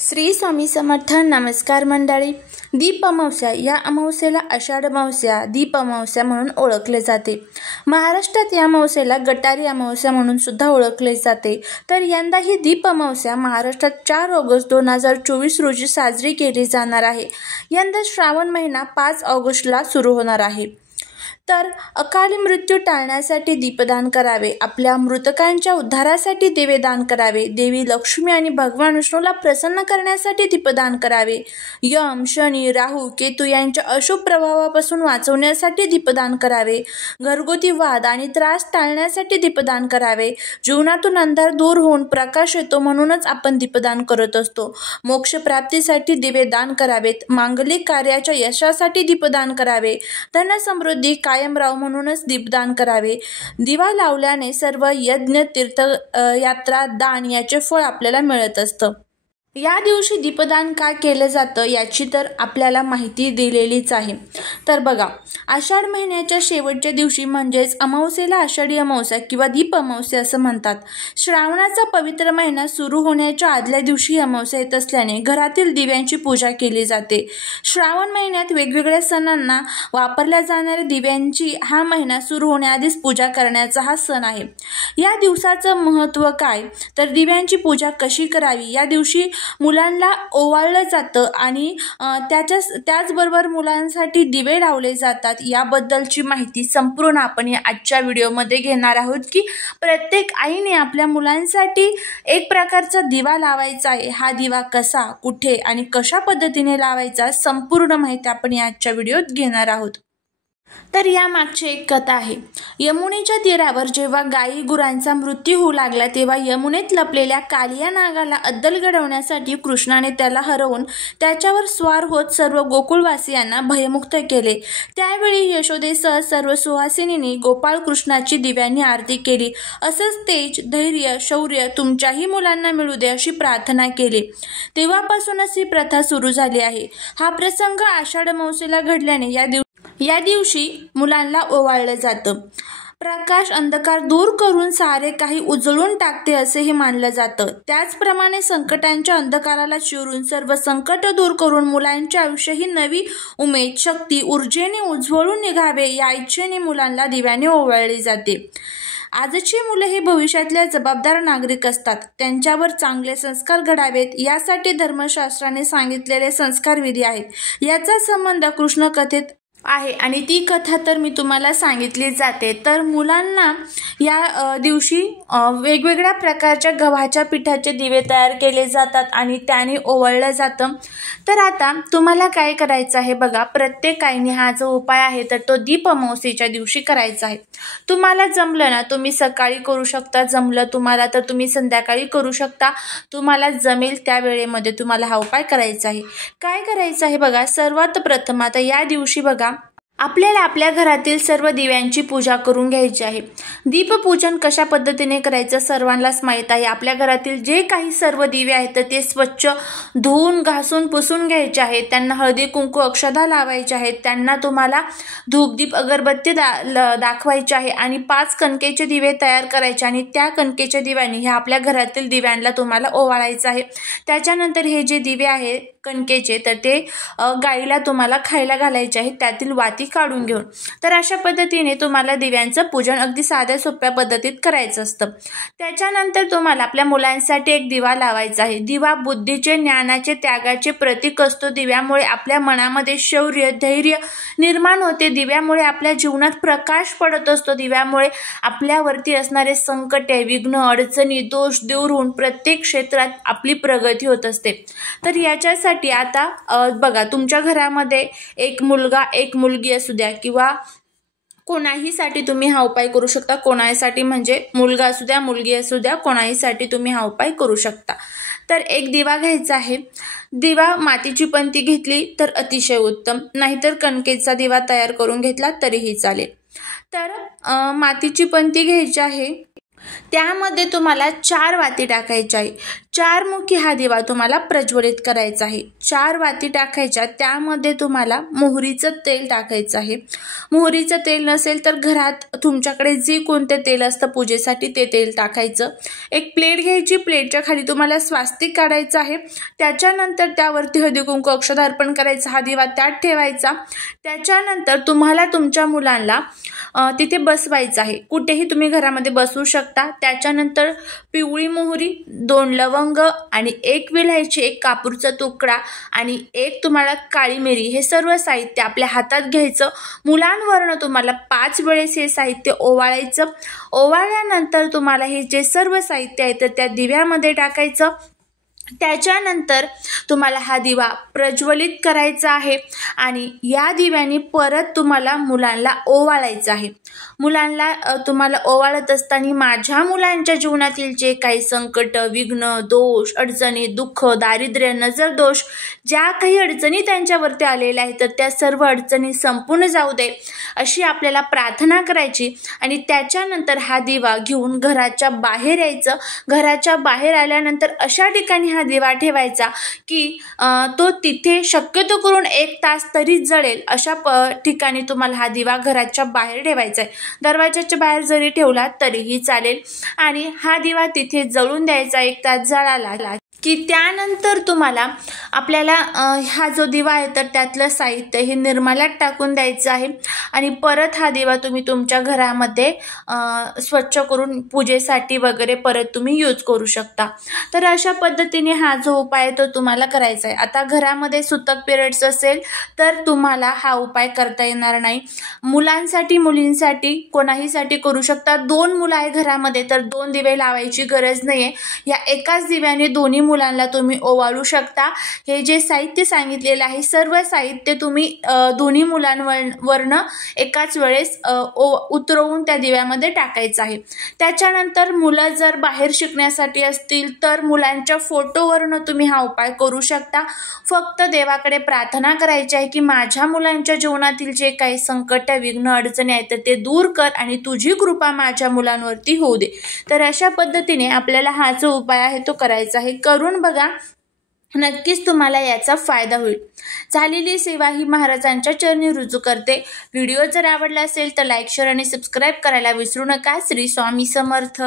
श्री स्वामी समर्थ. नमस्कार मंडळी. दीप अमावस्या या अमावस्येला आषाढ अमावस्या, दीप अमावस्या म्हणून ओळखले जाते. महाराष्ट्रात या अमावस्येला गटारी अमावस्या म्हणून सुद्धा ओळखले जाते. तर यंदा ही दीप अमावस्या महाराष्ट्रात 4 ऑगस्ट 2024 रोजी साजरी केली जाणार आहे. यंदा श्रावण महिना 5 ऑगस्टला सुरू होणार आहे. तर अकाली मृत्यू टाळण्यासाठी दीपदान करावे. आपल्या मृतकांच्या उद्धारासाठी देवेदान करावे. देवी लक्ष्मी आणि भगवान विष्णूला प्रसन्न करण्यासाठी दीपदान करावे. यम, शनी, राहू, केतू यांच्या अशुभ प्रभावापासून वाचवण्यासाठी दीपदान करावे. घरगुती वाद आणि त्रास टाळण्यासाठी दीपदान करावे. जीवनातून अंधार दूर होऊन प्रकाश येतो म्हणूनच आपण दीपदान करत असतो. मोक्ष प्राप्तीसाठी दिवेदान करावेत. मांगलिक कार्याच्या यशासाठी दीपदान करावे. धनसमृद्धी कायम राव म्हणूनच दीपदान करावे. दिवा लावल्याने सर्व यज्ञ, तीर्थ, यात्रा, दान याचे फळ आपल्याला मिळत असतं. या दिवशी दीपदान का केलं जातं याची तर आपल्याला माहिती दिलेलीच आहे. तर बघा, आषाढ महिन्याच्या शेवटच्या दिवशी म्हणजेच अमावस्येला आषाढी अमावस्या किंवा दीप अमावस्या असं म्हणतात. श्रावणाचा पवित्र महिना सुरू होण्याच्या आदल्या दिवशी अमावस्या येत असल्याने घरातील दिव्यांची पूजा केली जाते. श्रावण महिन्यात वेगवेगळ्या सणांना वापरल्या जाणाऱ्या दिव्यांची हा महिना सुरू होण्याआधीच पूजा करण्याचा हा सण आहे. या दिवसाचं महत्त्व काय, तर दिव्यांची पूजा कशी करावी, या दिवशी मुलांना ओवाळलं जातं आणि त्याचबरोबर मुलांसाठी दिवे लावले जातात. याबद्दलची माहिती संपूर्ण आपण या आजच्या व्हिडिओमध्ये घेणार आहोत की प्रत्येक आईने आपल्या मुलांसाठी एक प्रकारचा दिवा लावायचा आहे. हा दिवा कसा, कुठे आणि कशा पद्धतीने लावायचा, संपूर्ण माहिती आपण या आजच्या व्हिडिओत घेणार आहोत. तर यामागची एक कथा आहे. यमुनेच्या तीरावर जेव्हा गायी गुरांचा मृत्यू होऊ लागला तेव्हा यमुनेत लपलेल्या कालिया नागाला अद्दल घडवण्यासाठी कृष्णाने त्याला हरवून त्याच्यावर स्वार होत सर्व गोकुळवासियांना भयमुक्त केले. त्यावेळी यशोदेसह सर्व सुहासिनींनी गोपाळ कृष्णाची दिव्यांनी आरती केली. असंच तेज, धैर्य, शौर्य तुमच्याही मुलांना मिळू दे अशी प्रार्थना केली. तेव्हापासूनच ही प्रथा सुरू झाली आहे. हा प्रसंग आषाढ अमावस्येला घडल्याने या दिवशी मुलांना ओवाळलं जातं. प्रकाश अंधकार दूर करून सारे काही उजळून टाकते असेही मानलं जातं. त्याचप्रमाणे संकटांच्या अंधकाराला चिरून सर्व संकट दूर करून मुलांच्या आयुष्याही नवी उमेद, शक्ती, ऊर्जेने उज्वळून निघावे या इच्छेने मुलांना दिव्याने ओवाळली जाते. आजची मुलं हे भविष्यातल्या जबाबदार नागरिक असतात. त्यांच्यावर चांगले संस्कार घडावेत यासाठी धर्मशास्त्राने सांगितलेले संस्कार विधी आहेत. याचा संबंध कृष्ण कथेत आहे आणि ती कथा तर मी तुम्हाला सांगितली जाते. तर मुलांना या दिवशी वेगवेगळ्या प्रकारच्या गव्हाच्या पिठाचे दिवे तयार केले जातात आणि त्याने ओवाळलं जातं. तर आता तुम्हाला काय करायचं आहे बघा, प्रत्येक आईने हा जो उपाय आहे तर तो दीप अमावस्येच्या दिवशी करायचा आहे. तुम्हाला जमलं ना तुम्ही सकाळी करू शकता, जमलं तुम्हाला तर तुम्ही संध्याकाळी करू शकता. तुम्हाला जमेल त्या वेळेमध्ये तुम्हाला हा उपाय करायचा आहे. काय करायचं आहे बघा, सर्वात प्रथम आता या दिवशी बघा आपल्याला आपल्या घरातील सर्व दिव्यांची पूजा करून घ्यायची आहे. दीपपूजन कशा पद्धतीने करायचं सर्वांनाच माहीत आहे. आपल्या घरातील जे काही सर्व दिवे आहेत तर ते स्वच्छ धुवून घासून पुसून घ्यायचे आहेत. त्यांना हळदी कुंकू अक्षता लावायचे आहेत. त्यांना तुम्हाला धूपदीप अगरबत्ती दाखवायची आहे आणि 5 कणकेचे दिवे तयार करायचे आणि त्या कणकेच्या दिव्यांनी ह्या आपल्या घरातील दिव्यांना तुम्हाला ओवाळायचं आहे. त्याच्यानंतर हे जे दिवे आहेत कणकेचे तर ते गाईला तुम्हाला खायला घालायचे आहेत, त्यातील वाती काढून घेऊन. तर अशा पद्धतीने तुम्हाला दिव्यांचं पूजन अगदी साध्या सोप्या पद्धतीत करायचं असतं. त्याच्यानंतर तुम्हाला आपल्या मुलांसाठी एक दिवा लावायचा आहे. दिवा बुद्धीचे, ज्ञानाचे, त्यागाचे प्रतीक असतो. दिव्यामुळे आपल्या मनामध्ये शौर्य, धैर्य निर्माण होते. दिव्यामुळे आपल्या जीवनात प्रकाश पडत असतो. दिव्यामुळे आपल्यावरती असणारे संकट, विघ्न, अडचणी, दोष दूर होऊन प्रत्येक क्षेत्रात आपली प्रगती होत असते. तर याच्यासाठी आता बघा, तुमच्या घरामध्ये एक मुलगा एक मुलगी असू द्या किंवा कोणाहीसाठी तुम्ही हा उपाय करू शकता. कोणाहीसाठी म्हणजे मुलगा असू द्या, मुलगी असू द्या, कोणाहीसाठी तुम्ही हा उपाय करू शकता. तर एक दिवा घ्यायचा आहे. दिवा मातीची पंती घेतली तर अतिशय उत्तम, नाहीतर कणकेचा दिवा तयार करून घेतला तरीही चालेल. तर मातीची पंती घ्यायची आहे. त्यामध्ये तुम्हाला 4 वाती टाकायच्या आहे. 4 हा दिवा तुम्हाला प्रज्वलित करायचा आहे। 4 वाती टाकायच्या, त्यामध्ये तुम्हाला मोहरीचं तेल टाकायचं आहे। मोहरीचं तेल नसेल तर घरात तुमच्याकडे जे कोणते तेल असतं पूजेसाठी ते तेल टाकायचं। एक प्लेट घ्यायची, प्लेटच्या खाली तुम्हाला स्वास्तिक काढायचं आहे। त्याच्यानंतर त्यावरती हळदी कुंकू अक्षता अर्पण करायचा, हा दिवा त्यात ठेवायचा। त्याच्यानंतर तुम्हाला तुमच्या मुलांना तिथे बसवायचं आहे, कुठेही तुम्ही घरामध्ये बसवू शकता। त्याच्यानंतर पिवळी मोहरी, 2 लवंग आणि 1 विलायची, 1 कापूरचा तुकडा आणि 1 तुम्हाला काळी मिरी, हे सर्व साहित्य आपल्या हातात घ्यायचं। मुलांवरनं तुम्हाला 5 वेळेस हे साहित्य ओवाळायचं। ओवाळल्यानंतर तुम्हाला हे जे सर्व साहित्य आहे तर त्या दिव्यामध्ये टाकायचं। त्याच्यानंतर तुम्हाला हा दिवा प्रज्वलित करायचा आहे आणि या दिव्याने परत तुम्हाला मुलांना ओवाळायचं आहे। मुलांना तुम्हाला ओवाळत असताना माझ्या मुलांच्या जीवनातील जे काही संकट, विघ्न, दोष, अडचणी, दुःख, दारिद्र्य, नजर दोष, ज्या काही अडचणी त्यांच्यावरती आलेल्या आहेत तर त्या सर्व अडचणी संपूर्ण जाऊ दे अशी आपल्याला प्रार्थना करायची आणि त्याच्यानंतर हा दिवा घेऊन घराच्या बाहेर यायचं। घराच्या बाहेर आल्यानंतर अशा ठिकाणी हा दिवा ठेवायचा की तो तिथे शक्यतो करून 1 तास तरी जळेल अशा ठिकाणी तुम्हाला हा दिवा घराच्या बाहेर ठेवायचा आहे। दरवाजाच्या बाहेर जरी ठेवला तरीही चालेल आणि हा दिवा तिथे जळून द्यायचा। 1 तास जळाला की त्यानंतर तुम्हाला आपल्याला हा जो दिवा आहे तर त्यातलं साहित्य हे निर्माल्यात टाकून द्यायचं आहे आणि परत हा दिवा तुम्ही तुमच्या घरामध्ये स्वच्छ करून पूजेसाठी वगैरे परत तुम्ही यूज करू शकता। तर अशा पद्धतीने हा जो उपाय आहे तो तुम्हाला करायचा आहे। आता घरामध्ये सुतक पिरियड्स असेल तर तुम्हाला हा उपाय करता येणार नाही। मुलांसाठी, मुलींसाठी, कोणाहीसाठी करू शकता। 2 मुलं आहे घरामध्ये तर 2 दिवे लावायची गरज नाहीये। या एकाच दिव्याने दोन्ही मुलांना तुम्ही ओवाळू शकता। हे जे साहित्य सांगितलेलं आहे सर्व साहित्य तुम्ही दोन्ही मुलांवरनं एकाच वेळेस उतरवून त्या दिव्यामध्ये टाकायचं आहे। त्याच्यानंतर मुलं जर बाहेर शिकण्यासाठी असतील तर मुलांच्या फोटोवरनं तुम्ही हा उपाय करू शकता। फक्त देवाकडे प्रार्थना करायची आहे की माझ्या मुलांच्या जीवनातील जे काही संकट, विघ्न, अडचणी आहेत तर ते दूर कर आणि तुझी कृपा माझ्या मुलांवरती होऊ दे। तर अशा पद्धतीने आपल्याला हा जो उपाय आहे तो करायचा आहे। करून बघा, नक्कीच तुम्हाला याचा फायदा होईल। झालेली सेवा ही महाराजांच्या चरणी रुजू करते। व्हिडिओ जर आवडला असेल तर लाईक, शेअर आणि सबस्क्राईब करायला विसरू नका। श्री स्वामी समर्थ।